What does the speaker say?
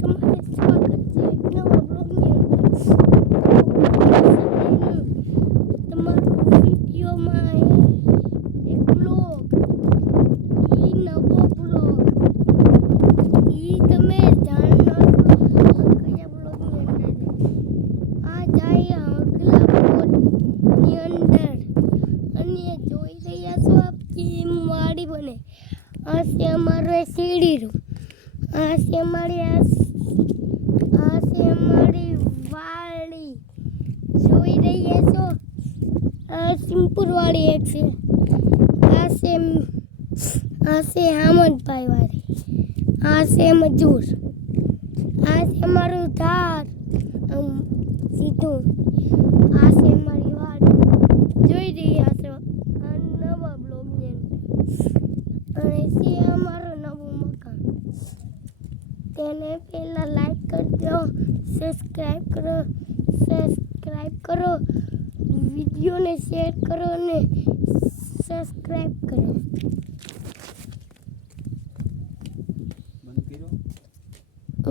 તમારે સ્વાગત છે એક નવા બ્લોગની અંદર. તમારું વિડીયોમાં એક બ્લોગ, ઈ નવો બ્લોગ, ઈ તમે જાણો કયા બ્લોગની અંદર આ જાય આગલા બ્લોગની અંદર. અને જોઈ રહ્યા છો આપ કેમ વાડી બને. આ છે અમારો સીડી રૂમ, આ છે અમારી વાડી જોઈ રહ્યા છો. આ સિમ્પુર વાળી એક છે, આ છે હામદભાઈ વાળી, આ છે મજૂર, આ છે મારું ધાર સીધું, આ છે મારી વાડી જોઈ રહ્યા છો આ નવા બ્લોગની અંદર. અને છે અમારું નવું મકાન. તેને પહેલાં લાઈક કરજો, સબસ્ક્રાઈબ કરો, વિડીયોને શેર કરો અને સબસ્ક્રાઈબ કરો.